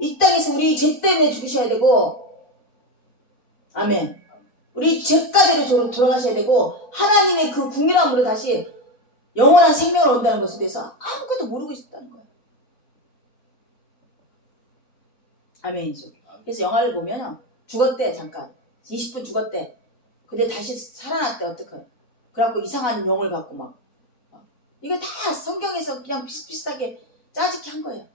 이 땅에서 우리 죄 때문에 죽으셔야 되고, 아멘. 우리 죄가대로 돌아가셔야 되고, 하나님의 그 국민함으로 다시 영원한 생명을 얻는다는 것에 대해서 아무것도 모르고 있었다는 거예요. 아멘이죠. 그래서 영화를 보면 죽었대, 잠깐. 20분 죽었대. 근데 다시 살아났대, 어떡해. 그래갖고 이상한 영을 갖고 막. 이게 다 성경에서 그냥 비슷비슷하게 짜집게 한 거예요.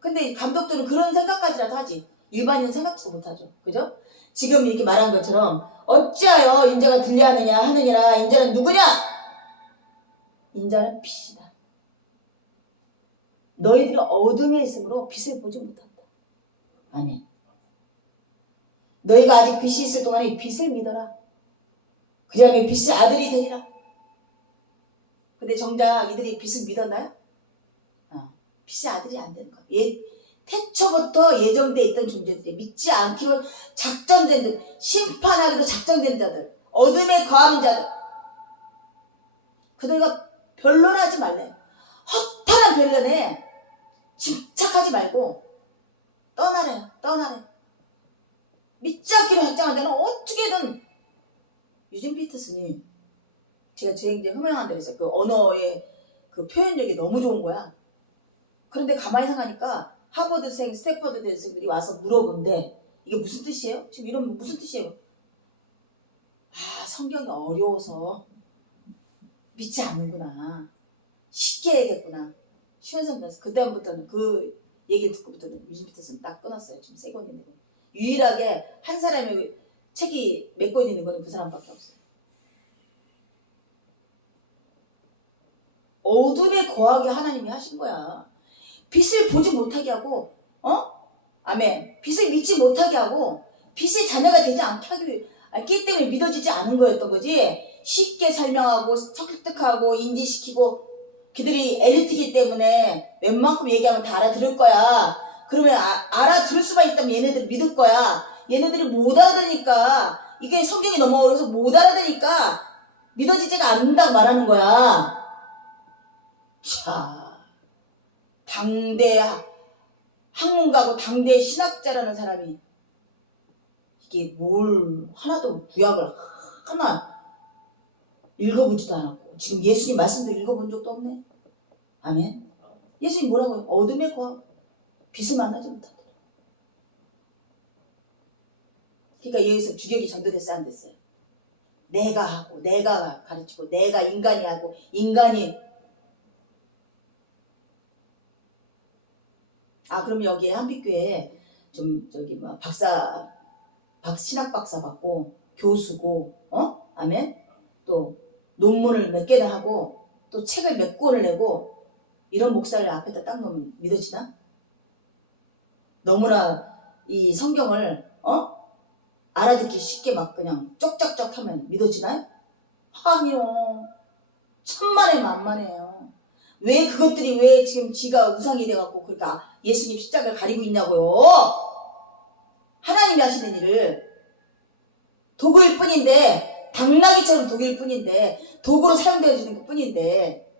근데 감독들은 그런 생각까지라도 하지. 일반인은 생각지도 못하죠. 그죠? 지금 이렇게 말한 것처럼 어찌하여 인자가 들려하느냐 하느니라. 인자는 누구냐? 인자는 빛이다. 너희들이 어둠에 있으므로 빛을 보지 못한다. 아멘. 너희가 아직 빛이 있을 동안에 빛을 믿어라. 그리하면 빛의 아들이 되리라. 근데 정작 이들이 빛을 믿었나요? 빛의 아들이 안 되는 거야. 태초부터 예정되어 있던 존재들이 믿지 않기로 작정된 들, 심판하기로 작정된 자들, 어둠에 거하는 자들, 그들과 변론하지 말래요. 허탈한 변론에 집착하지 말고 떠나래요. 믿지 않기로 작정한 자는 어떻게든. 유진 피터슨이 제가 굉장히 흠명한 데서 그 언어의 그 표현력이 너무 좋은 거야. 그런데 가만히 생각하니까 하버드생, 스탠퍼드 대생들이 와서 물어본대. 이게 무슨 뜻이에요? 지금 이러면 무슨 뜻이에요? 성경이 어려워서 믿지 않는구나. 쉽게 얘기했구나. 쉬운 생각에서 그다음부터는 그 얘기를 듣고부터는 유진 피터슨 딱 끊었어요. 지금 3권인데. 유일하게 한 사람의 책이 몇 권 있는 거는 그 사람밖에 없어요. 어둠에 거하게 하나님이 하신 거야. 빛을 보지 못하게 하고, 아멘. 빛을 믿지 못하게 하고, 빛의 자녀가 되지 않기 때문에 믿어지지 않은 거였던 거지. 쉽게 설명하고, 설득하고, 인지시키고, 그들이 엘리트이기 때문에 웬만큼 얘기하면 다 알아들을 거야. 그러면 알아들을 수만 있다면 얘네들 믿을 거야. 얘네들이 못 알아들으니까, 이게 성경이 너무 어려워서 못 알아들으니까 믿어지지가 않는다고 말하는 거야. 자, 당대 학문가고 당대 신학자라는 사람이 이게 뭘 하나도 구약을 하나 읽어보지도 않았고, 지금 예수님 말씀도 읽어본 적도 없네. 아멘. 예수님 뭐라고요? 어둠에 거하고 빛을 만나지 못하더라. 그러니까 여기서 주력이 전도됐어요, 안 됐어요? 내가 하고, 내가 가르치고, 내가 인간이 하고, 인간이. 그럼 여기에 한빛교회에 좀 신학 박사 받고 교수고, 아멘. 또 논문을 몇 개나 하고 또 책을 몇 권을 내고 이런 목사를 앞에다 딱 놓으면 믿어지나? 너무나 이 성경을 알아듣기 쉽게 막 그냥 쪽짝쪽 하면 믿어지나요? 아니요. 천만에 만만해요. 왜 그것들이 왜 지금 지가 우상이 돼갖고 그러니까 예수님 십자가를 가리고 있냐고요. 하나님이 하시는 일을 도구일 뿐인데, 당나귀처럼 도구일 뿐인데, 도구로 사용되어지는 것 뿐인데.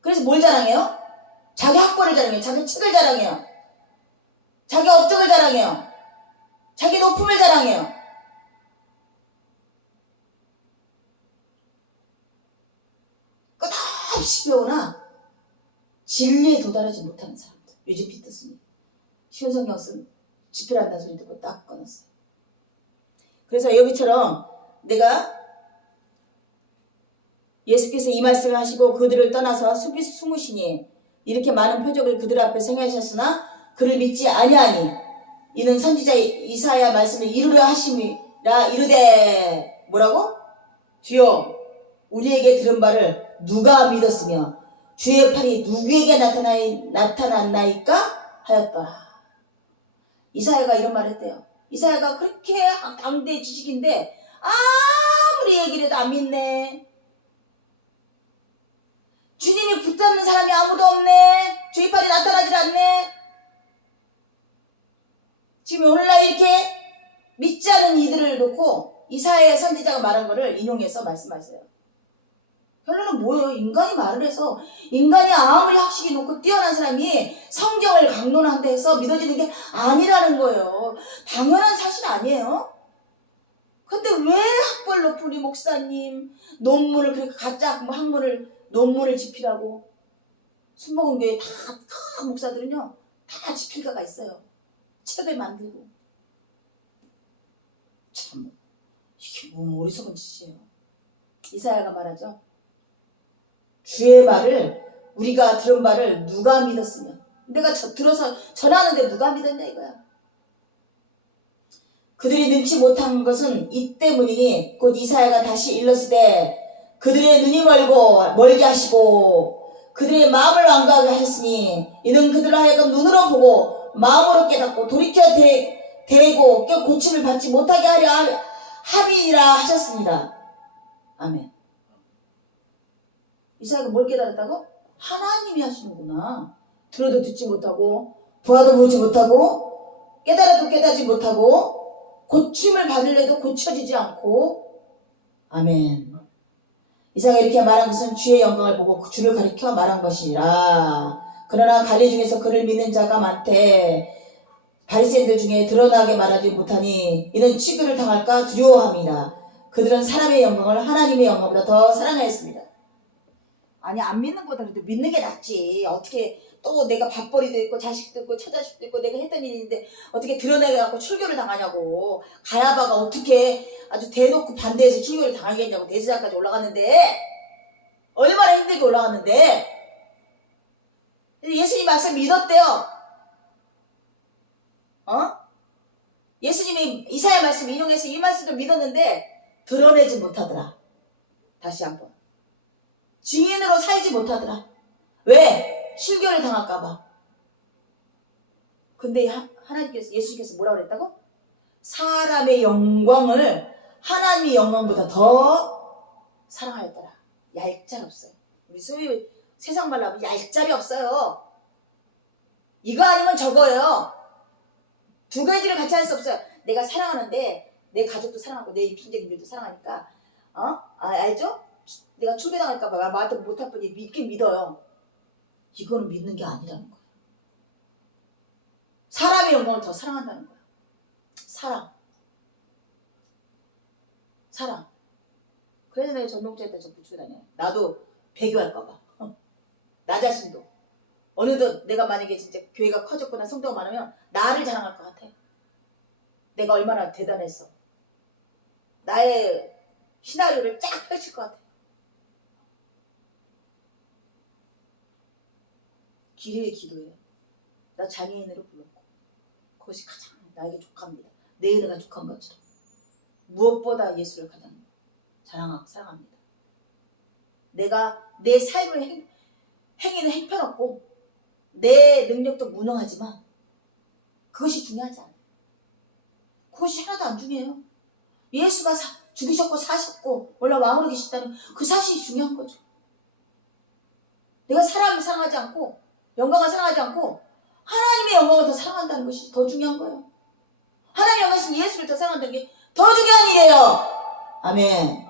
그래서 뭘 자랑해요? 자기 학벌을 자랑해요. 자기 책을 자랑해요. 자기 업적을 자랑해요. 자기 높음을 자랑해요. 끝없이 배우나 진리에 도달하지 못하는 사람들. 유진 피터슨이 쉬운 성경 쓴 집필한다는 소리 듣고 딱 끊었어요. 그래서 여기처럼 내가 예수께서 이 말씀을 하시고 그들을 떠나서 숲이 숨으시니 이렇게 많은 표적을 그들 앞에 행하셨으나 그를 믿지 아니하니 이는 선지자 이사야 말씀을 이루려 하심이라. 이르되 뭐라고? 주여 우리에게 들은 바를 누가 믿었으며 주의 팔이 누구에게 나타났나이까 하였더라. 이사야가 이런 말을 했대요. 이사야가 그렇게 당대 지식인데 아무리 얘기를 해도 안 믿네. 주님이 붙잡는 사람이 아무도 없네. 주의 팔이 나타나질 않네. 지금 오늘날 이렇게 믿지 않은 이들을 놓고 이사야 선지자가 말한 거를 인용해서 말씀하세요. 결론은 뭐예요? 인간이 말을 해서 인간이 아무리 학식이 높고 뛰어난 사람이 성경을 강론한다 해서 믿어지는 게 아니라는 거예요. 당연한 사실 아니에요? 근데 왜 학벌 높은 우리 목사님 논문을 그렇게 가짜 학문을 논문을 집필하고 순복음교회 다 목사들은요 다 집필가가 있어요. 책을 만들고 참 이게 뭐 어리석은 짓이에요. 이사야가 말하죠. 주의 말을 우리가 들은 말을 누가 믿었으면 내가 들어서 전하는데 누가 믿었냐 이거야. 그들이 능치 못한 것은 이 때문이니 곧 이사야가 다시 일렀으되 그들의 눈이 멀게 하시고 그들의 마음을 완고하게 하셨으니 이는 그들을 하여금 눈으로 보고 마음으로 깨닫고 돌이켜 대고 고침을 받지 못하게 하려 함이니라 하셨습니다. 아멘. 이사야가 뭘 깨달았다고? 하나님이 하시는구나. 들어도 듣지 못하고 보아도 보지 못하고 깨달아도 깨닫지 못하고 고침을 받으려도 고쳐지지 않고. 아멘. 이사야가 이렇게 말한 것은 주의 영광을 보고 주를 가리켜 말한 것이라. 그러나 관리 중에서 그를 믿는 자가 많되 바리새인들 중에 드러나게 말하지 못하니 이는 치교를 당할까 두려워합니다. 그들은 사람의 영광을 하나님의 영광보다 더 사랑하였습니다. 아니 안 믿는 거다 그래도 믿는 게 낫지. 어떻게 또 내가 밥벌이도 있고 자식도 있고 처자식도 있고 내가 했던 일인데 어떻게 드러내갖고 출교를 당하냐고. 가야바가 어떻게 아주 대놓고 반대해서 출교를 당하겠냐고. 대제사장까지 올라갔는데 얼마나 힘들게 올라갔는데 예수님 말씀 믿었대요. 예수님이 이사야 말씀 인용해서 이 말씀도 믿었는데 드러내지 못하더라. 다시 한번 증인으로 살지 못하더라. 왜? 출교를 당할까봐. 근데 하나님께서 예수님께서 뭐라고 그랬다고? 사람의 영광을 하나님의 영광보다 더 사랑하였더라. 얄짤 없어요. 우리 소위 세상 말로 하면 얄짤이 없어요. 이거 아니면 저거예요. 두 가지를 같이 할 수 없어요. 내가 사랑하는데 내 가족도 사랑하고 내 입신적인들도 사랑하니까 알죠? 내가 출교당할까봐 말도 못할 뿐이 믿긴 믿어요. 이거는 믿는 게 아니라는 거예요. 사람의 영광을 더 사랑한다는 거예요. 사랑. 그래서 내가 전동주에 대해서 붙이고 다녀요. 나도 배교할까봐. 나 자신도. 어느덧 내가 만약에 진짜 교회가 커졌거나 성도가 많으면 나를 자랑할 것 같아. 내가 얼마나 대단했어. 나의 시나리오를 쫙 펼칠 것 같아. 기도의 기도예요. 나 장애인으로 불렀고 그것이 가장 나에게 족합니다. 내 은혜가 족한 것처럼 무엇보다 예수를 가장 자랑하고 사랑합니다. 내가 내 삶을 행위는 행편없고 내 능력도 무능하지만 그것이 중요하지 않아요. 그것이 하나도 안 중요해요. 예수가 죽으셨고 사셨고 원래 왕으로 계셨다는 그 사실이 중요한 거죠. 내가 사람을 사랑하지 않고 영광을 사랑하지 않고 하나님의 영광을 더 사랑한다는 것이 더 중요한 거예요. 하나님의 영광이신 예수를 더 사랑한다는 게 더 중요한 일이에요. 아멘.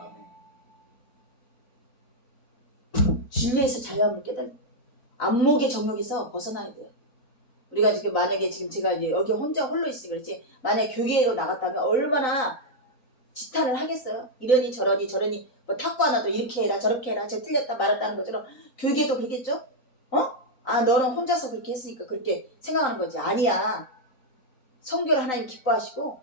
진리에서 자유함을 깨달은 안목의 정욕에서 벗어나야 돼요. 우리가 지금 만약에 지금 제가 이제 여기 혼자 홀로 있으니 그렇지 만약에 교회로 나갔다면 얼마나 지탄을 하겠어요. 이러니 저러니 뭐 탁구 하나도 이렇게 해라 저렇게 해라 저 틀렸다 말았다는 것처럼 교회도 그러겠죠? 너는 혼자서 그렇게 했으니까 그렇게 생각하는 거지. 아니야. 성교를 하나님 기뻐하시고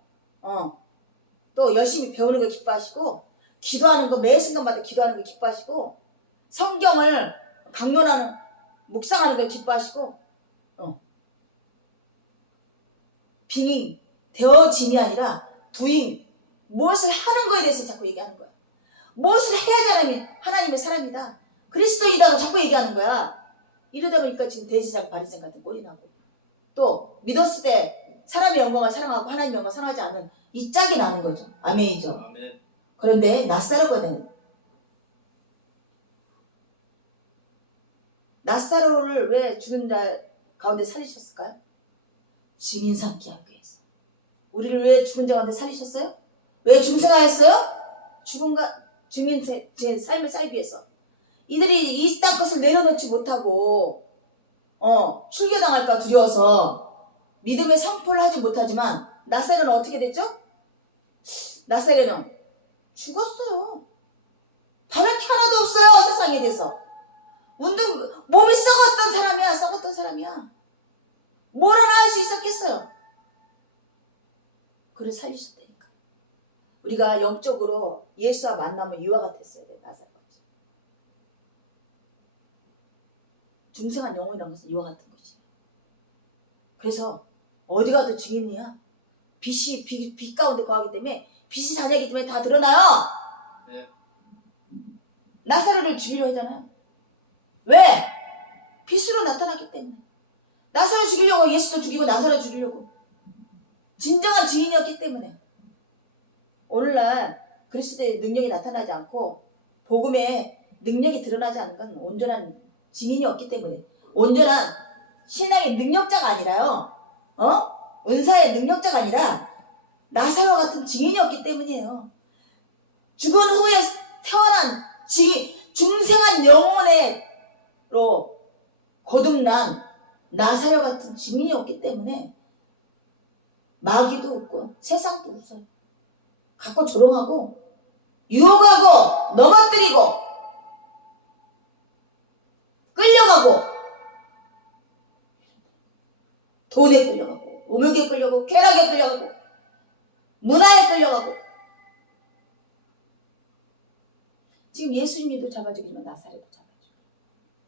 또 열심히 배우는 거 기뻐하시고 기도하는 거 매 순간마다 기도하는 거 기뻐하시고 성경을 강론하는 묵상하는 걸 기뻐하시고 빙의 되어짐이 아니라 두잉 무엇을 하는 거에 대해서 자꾸 얘기하는 거야. 무엇을 해야 하나님의 사람이다. 그리스도이다고 자꾸 얘기하는 거야. 이러다 보니까 지금 대제사장 바리새인 같은 꼴이 나고 또 믿었을 때 사람의 영광을 사랑하고 하나님의 영광을 사랑하지 않는 이 짝이 나는 거죠. 아멘이죠. 아멘. 그런데 낫사로거든. 낫사로를 왜 죽은 자 가운데 살리셨을까요? 증인 삼게 하기 위해서. 우리를 왜 죽은 자 가운데 살리셨어요? 왜 중생하였어요? 증인 제 삶을 살기 위해서. 이들이 이 땅 것을 내려놓지 못하고 출교당할까 두려워서 믿음의 선포를 하지 못하지만 나사로는 어떻게 됐죠? 나사로는 죽었어요. 바랄 게 하나도 없어요. 세상에 대해서. 몸이 썩었던 사람이야. 뭘 하나 할 수 있었겠어요. 그를 살리셨다니까. 우리가 영적으로 예수와 만나면 이와 같았어야 돼. 나사로같이. 중생한 영혼이라는 것은 이와 같은 것이에요. 그래서 어디 가도 증인이야. 빛 가운데 거하기 때문에 빛이 자녀이기 때문에 다 드러나요. 네. 나사로를 죽이려 하잖아요. 왜? 빛으로 나타났기 때문에. 나사로 죽이려고 예수도 죽이고 나사로 죽이려고. 진정한 증인이었기 때문에. 오늘날 그리스도의 능력이 나타나지 않고 복음의 능력이 드러나지 않은 건 온전한 증인이 없기 때문에. 온전한 신앙의 능력자가 아니라요. 은사의 능력자가 아니라 나사로와 같은 증인이었기 때문이에요. 죽은 후에 태어난 중생한 영혼으로 거듭난 나사로 같은 증인이었기 때문에 마귀도 없고 세상도 없어요. 갖고 조롱하고 유혹하고 넘어뜨리고 끌려가고 돈에 끌려가고 음욕에 끌려가고 쾌락에 끌려가고 문화에 끌려가고 지금 예수님도 잡아주기지만 나사렛도 잡아주고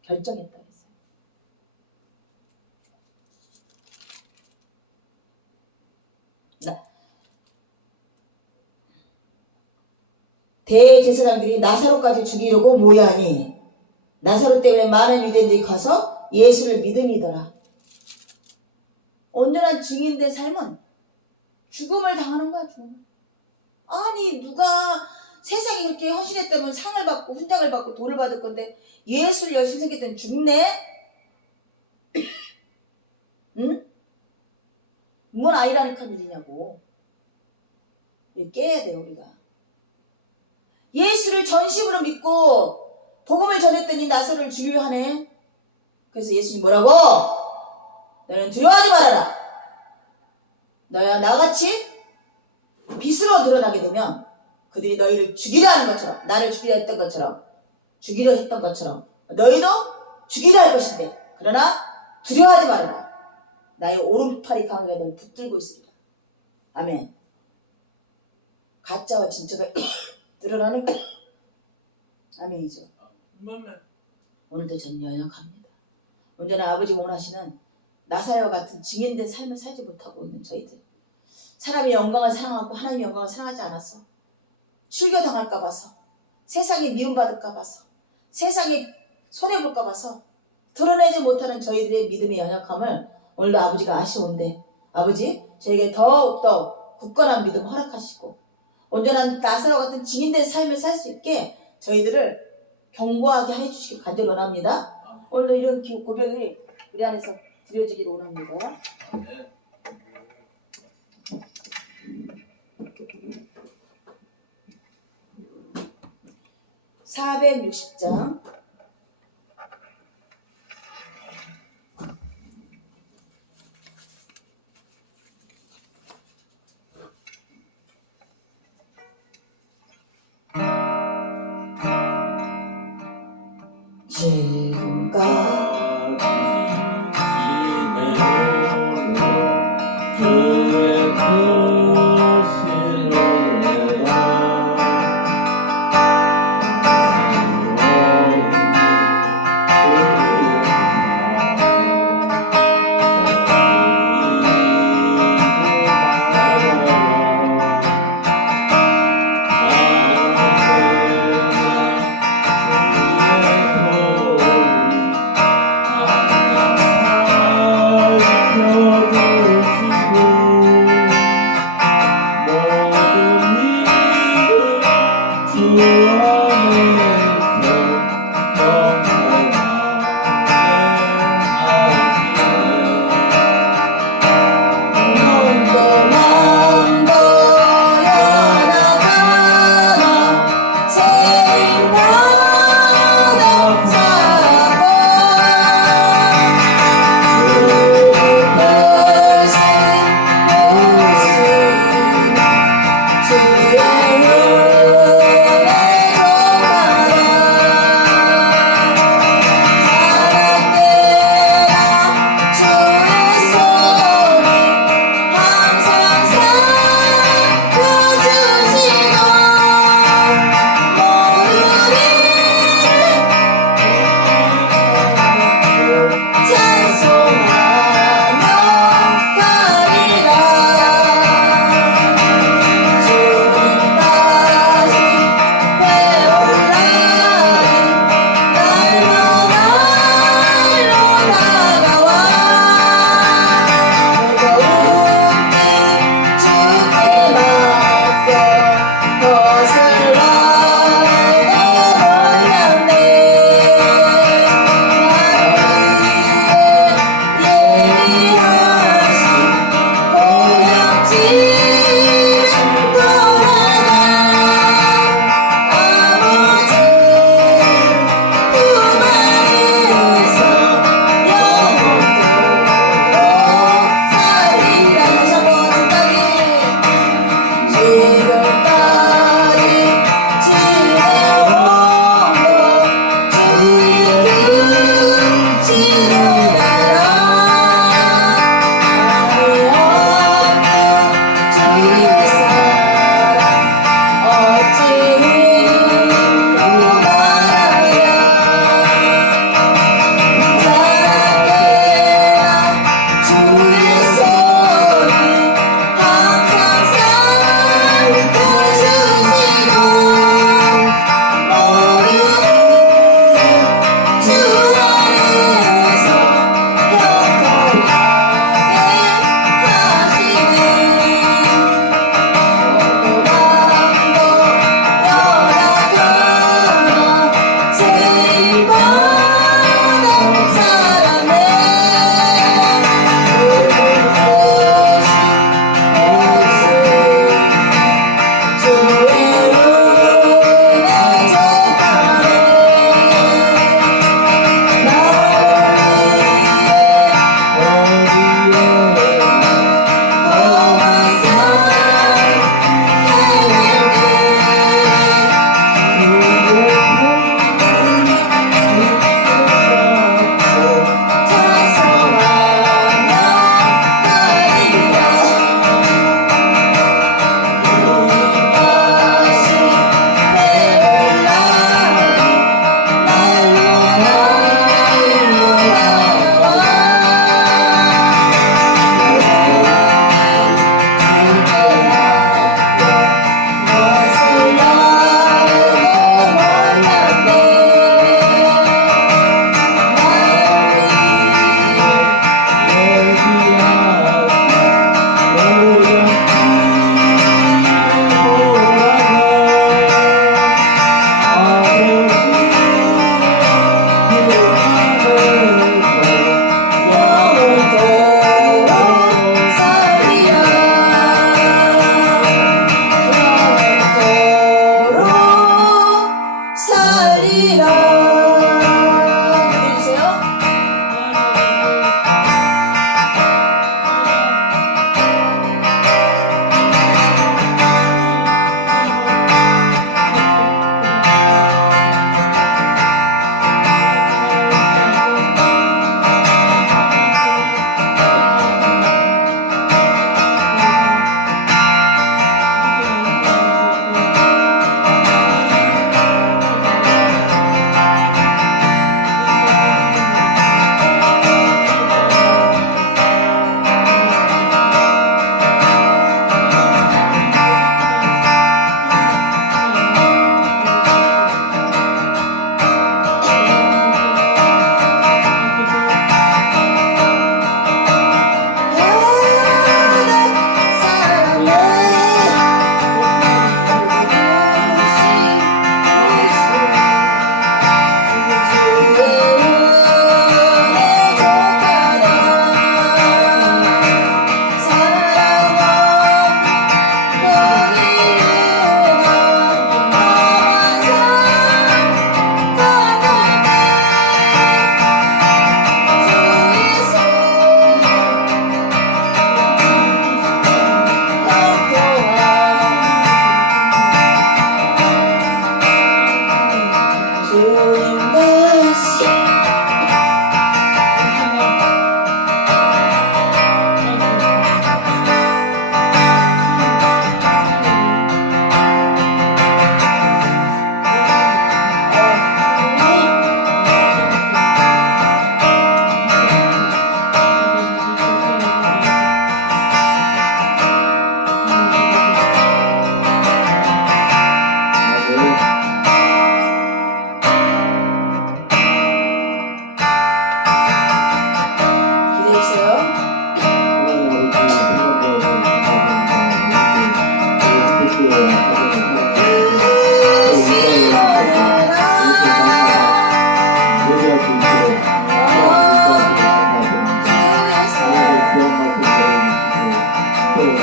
결정했다고 했어요. 대제사장들이 나사로까지 죽이려고 모여하니 나사로 때문에 많은 유대인들이 가서 예수를 믿음이더라. 온전한 증인된 삶은 죽음을 당하는 거야. 죽음. 아니 누가 세상에 그렇게 헌신했다면 상을 받고 훈장을 받고 돈을 받을 건데 예수를 열심히 생겼더니 죽네? 응? 뭔 아이러니한 일이냐고. 깨야 돼요 우리가. 예수를 전심으로 믿고 복음을 전했더니 나사로를 죽이려 하네. 그래서 예수님 뭐라고? 너는 두려워하지 말아라. 너야 나같이 빛으로 드러나게 되면 그들이 너희를 죽이려 하는 것처럼 나를 죽이려 했던 것처럼 죽이려 했던 것처럼 너희도 죽이려 할 것인데 그러나 두려워하지 말아라. 나의 오른팔이 강하게 너를 붙들고 있으리라. 아멘. 가짜와 진짜가 드러나는 거. 아멘이죠. 오늘도 전 연약합니다. 언제나 아버지가 원하시는 나사로와 같은 증인된 삶을 살지 못하고 있는 저희들. 사람의 영광을 사랑하고 하나님의 영광을 사랑하지 않아서 출교당할까 봐서 세상에 미움받을까 봐서 세상에 손해볼까 봐서 드러내지 못하는 저희들의 믿음의 연약함을 오늘도 아버지가 아쉬운데 아버지 저에게 더욱더 굳건한 믿음 허락하시고 온전한 나사로와 같은 증인된 삶을 살 수 있게 저희들을 견고하게 해주시기 간절히 원합니다. 오늘도 이런 고백이 우리 안에서 드려지기를 원합니다. 460장 지금까지 주의 크신 은혜가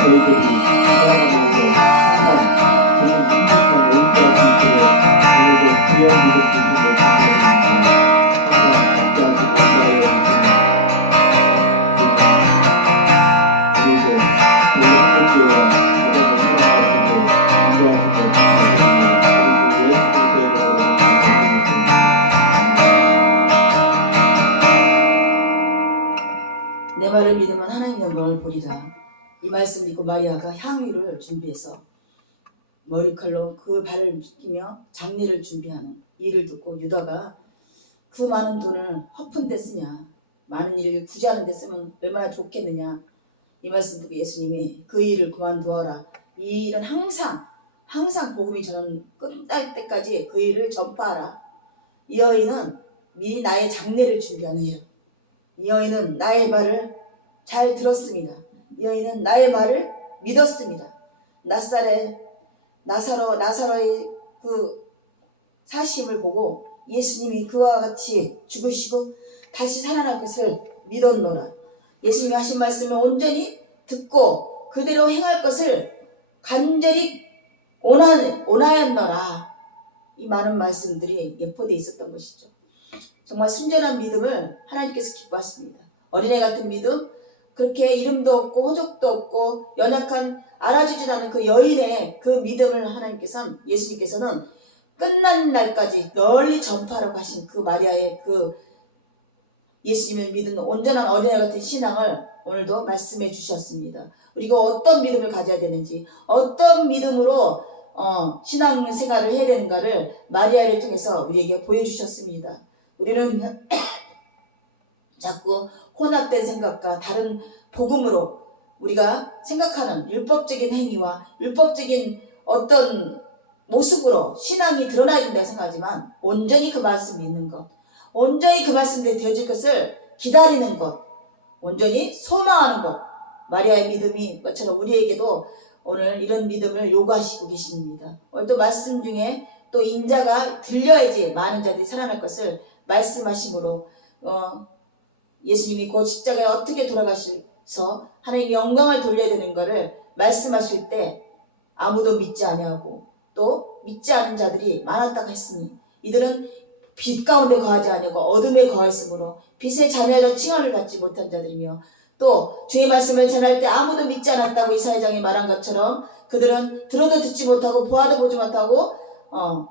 저희들이 살아가면서 항상 좋은 행복한 의지할 수 있도록 오늘도 귀한 믿음 주심을 감사드립니다. 항상 함께하시 감사해요. 오늘도 저희 행복교회와 가정을 사랑하시고 인도하시고 감사드립니다. 그리고 예수 그리스도의 이름으로 감사드립니다. 내 말을 믿으면 하나님의 영광을 보리라. 이 말씀 믿고 마리아가 향유를 준비해서 머리칼로 그 발을 끼며 장례를 준비하는 일을 듣고 유다가 그 많은 돈을 허푼 데 쓰냐, 많은 일을 구제하는 데 쓰면 얼마나 좋겠느냐, 이 말씀 듣고 예수님이 그 일을 그만두어라. 이 일은 항상 복음이 저는 끝날 때까지 그 일을 전파하라. 이 여인은 미리 나의 장례를 준비하는 일, 이 여인은 나의 말을 잘 들었습니다. 이 여인은 나의 말을 믿었습니다. 나사로의 그 사심을 보고 예수님이 그와 같이 죽으시고 다시 살아날 것을 믿었노라. 예수님이 하신 말씀을 온전히 듣고 그대로 행할 것을 간절히 원하였노라. 이 많은 말씀들이 예포되어 있었던 것이죠. 정말 순전한 믿음을 하나님께서 기뻐하십니다. 어린애 같은 믿음, 그렇게 이름도 없고 호적도 없고 연약한 알아주지 않은 그 여인의 그 믿음을 예수님께서는 끝난 날까지 널리 전파하라고 하신 그 마리아의 그 예수님을 믿는 온전한 어린애 같은 신앙을 오늘도 말씀해 주셨습니다. 우리가 어떤 믿음을 가져야 되는지, 어떤 믿음으로 신앙생활을 해야 되는가를 마리아를 통해서 우리에게 보여주셨습니다. 우리는 자꾸 혼합된 생각과 다른 복음으로 우리가 생각하는 율법적인 행위와 율법적인 어떤 모습으로 신앙이 드러나야 된다고 생각하지만 온전히 그 말씀 믿는 것, 온전히 그 말씀대로 되어질 것을 기다리는 것, 온전히 소망하는 것, 마리아의 믿음이 것처럼 우리에게도 오늘 이런 믿음을 요구하시고 계십니다. 오늘 또 말씀 중에 또 인자가 들려야지 많은 자들이 살아날 것을 말씀하심으로 예수님이 그 십자가에 어떻게 돌아가셔서 하나님의 영광을 돌려야 되는 것을 말씀하실 때 아무도 믿지 아니하고 또 믿지 않은 자들이 많았다고 했으니 이들은 빛 가운데 거하지 아니하고 어둠에 거하였으므로 빛의 자녀로 칭함을 받지 못한 자들이며 또 주의 말씀을 전할 때 아무도 믿지 않았다고 이사야장이 말한 것처럼 그들은 들어도 듣지 못하고 보아도 보지 못하고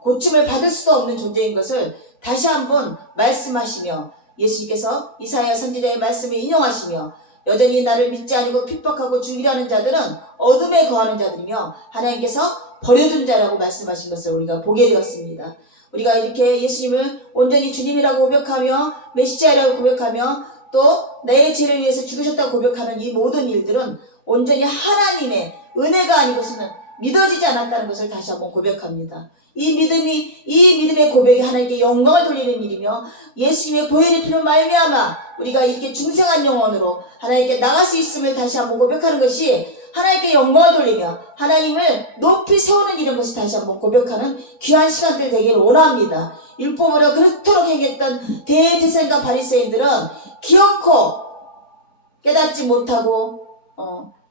고침을 받을 수도 없는 존재인 것을 다시 한번 말씀하시며 예수님께서 이사야 선지자의 말씀을 인용하시며 여전히 나를 믿지 아니고 핍박하고 죽이려 하는 자들은 어둠에 거하는 자들이며 하나님께서 버려둔 자라고 말씀하신 것을 우리가 보게 되었습니다. 우리가 이렇게 예수님을 온전히 주님이라고 고백하며 메시아라고 고백하며 또 내 죄를 위해서 죽으셨다고 고백하는 이 모든 일들은 온전히 하나님의 은혜가 아니고서는 믿어지지 않았다는 것을 다시 한번 고백합니다. 이 믿음의 고백이 하나님께 영광을 돌리는 일이며 예수님의 보혈의 피로 말미암아 우리가 이렇게 중생한 영혼으로 하나님께 나갈 수 있음을 다시 한번 고백하는 것이 하나님께 영광을 돌리며 하나님을 높이 세우는 이런 것을 다시 한번 고백하는 귀한 시간들 되기를 원합니다. 율법으로 그렇도록 행했던 대제사장과 바리새인들은 기어코 깨닫지 못하고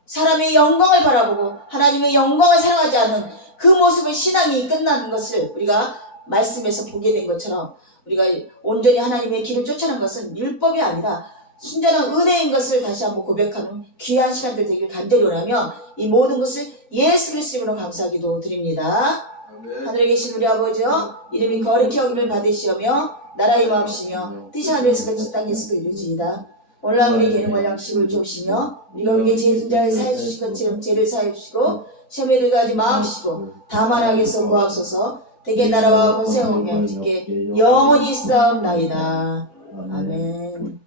사람의 영광을 바라보고 하나님의 영광을 사랑하지 않는 그 모습의 신앙이 끝나는 것을 우리가 말씀에서 보게 된 것처럼 우리가 온전히 하나님의 길을 쫓아가는 것은 율법이 아니라 순전한 은혜인 것을 다시 한번 고백하는 귀한 시간들 되길 간절히 원하며 이 모든 것을 예수 그리스도 이름으로 감사하기도 드립니다. 아멘. 하늘에 계신 우리 아버지여 이름이 거룩히 여김을 받으시오며 나라의 마음이시며 뜻이 하늘에서 같이 땅에서도 이루어지이다. 오늘날 우리에게 일용할 양식을 주옵시며 우리가 우리에게 죄진 자를 사해 주신 것처럼 죄를 사해 주시고 시험에 들어가지 마옵시고 다만 악에서 구하옵소서. 대개 나라와 권세와 영광 주께 영원히 있사옵나이다. 아멘.